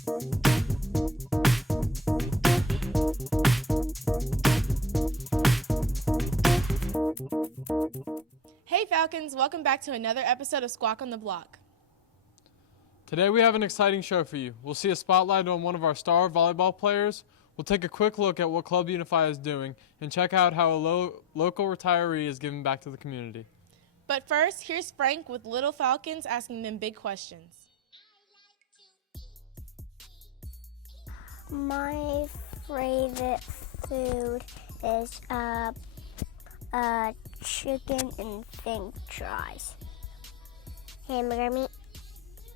Hey Falcons, welcome back to another episode of Squawk on the Block. Today we have an exciting show for you. We'll see a spotlight on one of our star volleyball players. We'll take a quick look at what Club Unify is doing and check out how a local retiree is giving back to the community. But first, here's Frank with Little Falcons asking them big questions. My favorite food is chicken and french fries. Hamburger meat,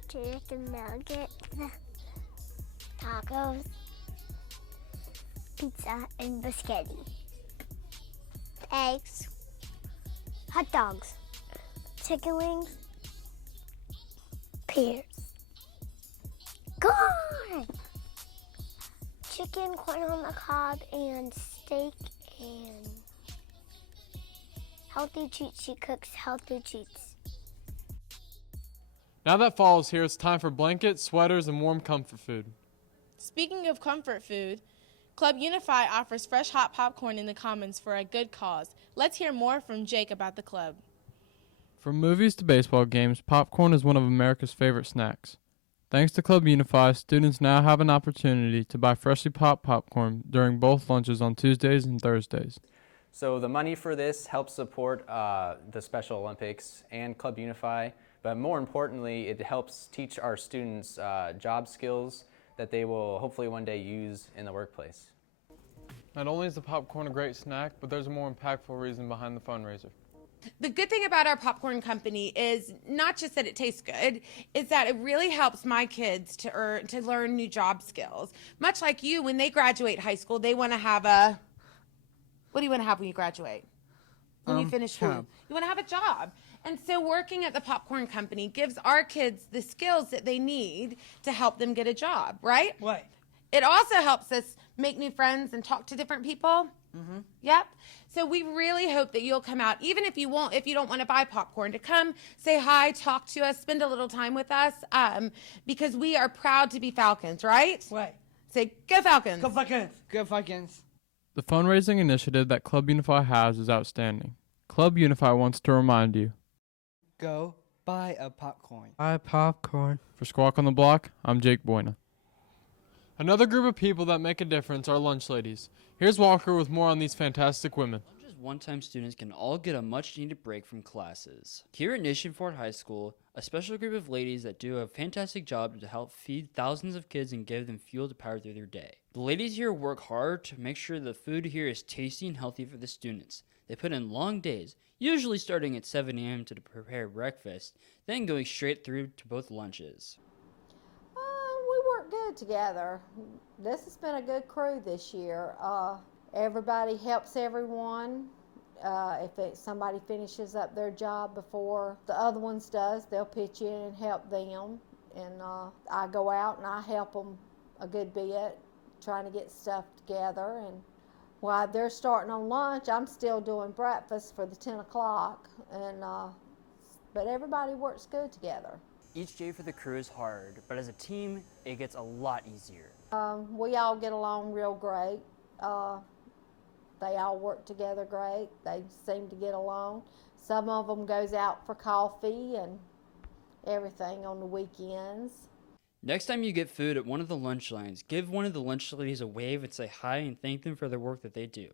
chicken nuggets, tacos, pizza, and biscotti. Eggs, hot dogs, chicken wings, pears. Corn! Chicken, corn on the cob, and steak, and healthy treats. She cooks healthy treats. Now that fall is here, it's time for blankets, sweaters, and warm comfort food. Speaking of comfort food, Club Unify offers fresh hot popcorn in the Commons for a good cause. Let's hear more from Jake about the club. From movies to baseball games, popcorn is one of America's favorite snacks. Thanks to Club Unify, students now have an opportunity to buy freshly popped popcorn during both lunches on Tuesdays and Thursdays. So the money for this helps support the Special Olympics and Club Unify, but more importantly, it helps teach our students job skills that they will hopefully one day use in the workplace. Not only is the popcorn a great snack, but there's a more impactful reason behind the fundraiser. The good thing about our popcorn company is not just that it tastes good, is that it really helps my kids to learn new job skills. Much like you, when they graduate high school, they want to have a... What do you want to have when you graduate? When you finish school? You want to have a job. And so working at the popcorn company gives our kids the skills that they need to help them get a job, right? Right. It also helps us make new friends and talk to different people. Mm-hmm. Yep. So we really hope that you'll come out, even if you don't want to buy popcorn, to come say hi, talk to us, spend a little time with us, because we are proud to be Falcons, right? Right. Say, go Falcons. Go Falcons. Go Falcons. The fundraising initiative that Club Unify has is outstanding. Club Unify wants to remind you. Go buy a popcorn. Buy popcorn. For Squawk on the Block, I'm Jake Boyna. Another group of people that make a difference are lunch ladies. Here's Walker with more on these fantastic women. Just one-time students can all get a much-needed break from classes. Here at Nation Ford High School, a special group of ladies that do a fantastic job to help feed thousands of kids and give them fuel to power through their day. The ladies here work hard to make sure the food here is tasty and healthy for the students. They put in long days, usually starting at 7 a.m. to prepare breakfast, then going straight through to both lunches. We work good together. This has been a good crew this year. Everybody helps everyone. If somebody finishes up their job before the other ones does, they'll pitch in and help them. And I go out and I help them a good bit, trying to get stuff together. And while they're starting on lunch, I'm still doing breakfast for the 10 o'clock. But everybody works good together. Each day for the crew is hard, but as a team, it gets a lot easier. We all get along real great. They all work together great. They seem to get along. Some of them goes out for coffee and everything on the weekends. Next time you get food at one of the lunch lines, give one of the lunch ladies a wave and say hi and thank them for the work that they do.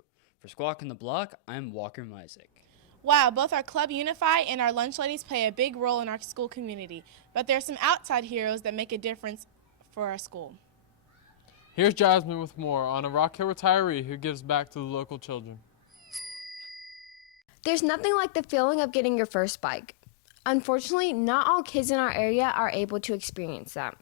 For Squawk on the Block, I'm Walker Mysick. Wow, both our Club Unify and our lunch ladies play a big role in our school community, but there are some outside heroes that make a difference for our school. Here's Jasmine with more on a Rock Hill retiree who gives back to the local children. There's nothing like the feeling of getting your first bike. Unfortunately, not all kids in our area are able to experience that.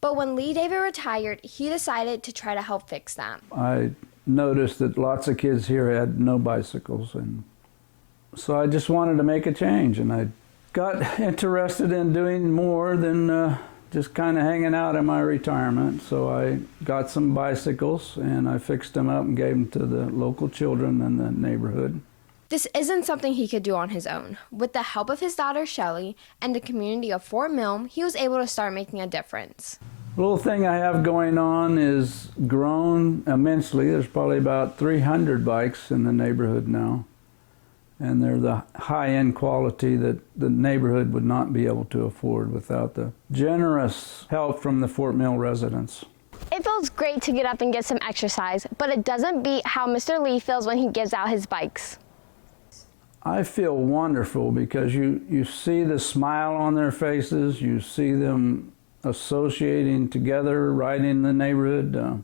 But when Lee David retired, he decided to try to help fix that. I noticed that lots of kids here had no bicycles, and so I just wanted to make a change, and I got interested in doing more than just kind of hanging out in my retirement. So I got some bicycles and I fixed them up and gave them to the local children in the neighborhood. This isn't something he could do on his own. With the help of his daughter Shelly and the community of Fort Mill, he was able to start making a difference. little thing I have going on is grown immensely. There's probably about 300 bikes in the neighborhood now. And they're the high-end quality that the neighborhood would not be able to afford without the generous help from the Fort Mill residents. It feels great to get up and get some exercise, but it doesn't beat how Mr. Lee feels when he gives out his bikes. I feel wonderful because you see the smile on their faces, you see them associating together right in the neighborhood.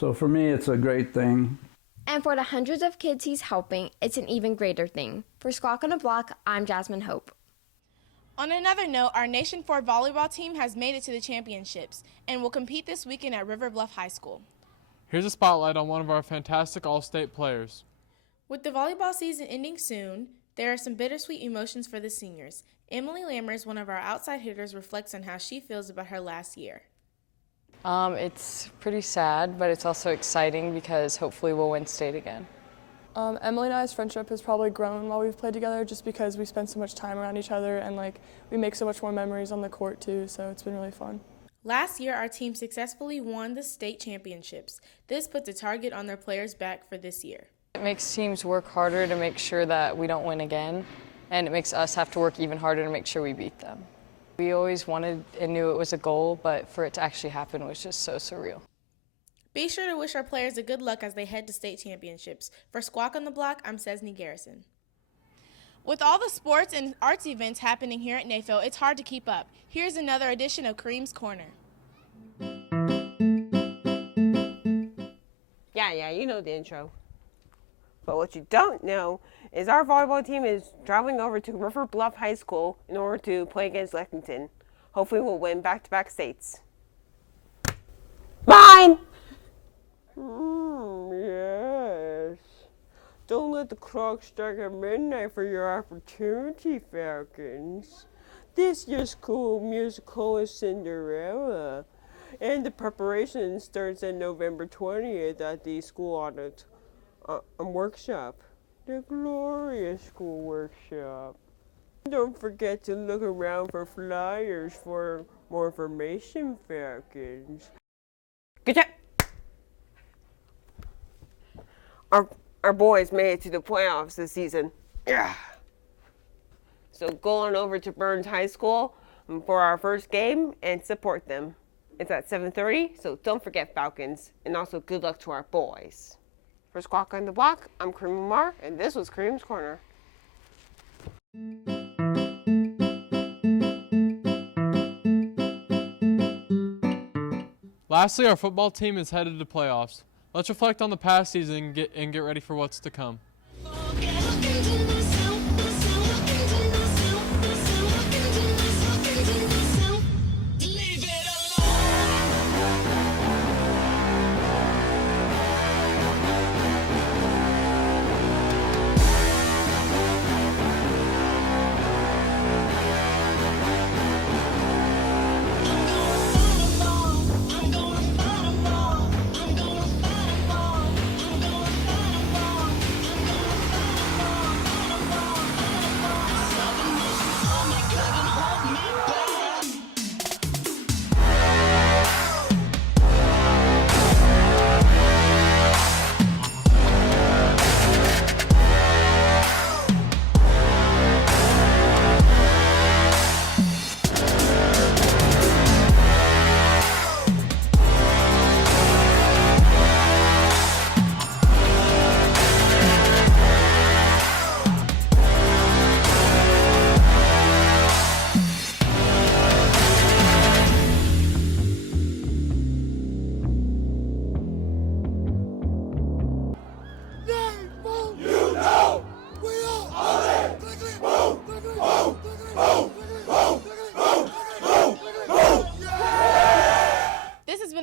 So for me, it's a great thing. And for the hundreds of kids he's helping, it's an even greater thing. For Squawk on the Block, I'm Jasmine Hope. On another note, our Nation 4 volleyball team has made it to the championships and will compete this weekend at River Bluff High School. Here's a spotlight on one of our fantastic all-state players. With the volleyball season ending soon, there are some bittersweet emotions for the seniors. Emily Lammers, one of our outside hitters, reflects on how she feels about her last year. It's pretty sad, but it's also exciting because hopefully we'll win state again. Emily and I's friendship has probably grown while we've played together just because we spend so much time around each other and we make so much more memories on the court too, so it's been really fun. Last year, our team successfully won the state championships. This puts a target on their players' back for this year. It makes teams work harder to make sure that we don't win again, and it makes us have to work even harder to make sure we beat them. We always wanted and knew it was a goal, but for it to actually happen was just so surreal. Be sure to wish our players a good luck as they head to state championships. For Squawk on the Block, I'm Cesney Garrison. With all the sports and arts events happening here at NAFO, it's hard to keep up. Here's another edition of Kareem's Corner. Yeah, you know the intro. But what you don't know is our volleyball team is traveling over to River Bluff High School in order to play against Lexington. Hopefully we'll win back-to-back states. Mine! Yes. Don't let the clock strike at midnight for your opportunity, Falcons. This year's school musical is Cinderella, and the preparation starts on November 20th at the school audit workshop, the glorious school workshop. Don't forget to look around for flyers for more information, Falcons. Good job. Our boys made it to the playoffs this season. Yeah. So go on over to Burns High School for our first game and support them. It's at 7:30, so don't forget, Falcons, and also good luck to our boys. For Squawk on the Block, I'm Kareem Umar, and this was Kareem's Corner. Lastly, our football team is headed to playoffs. Let's reflect on the past season and get ready for what's to come.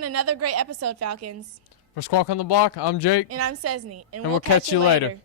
Another great episode, Falcons. For Squawk on the Block, I'm Jake. And I'm Cesney. And we'll catch you later.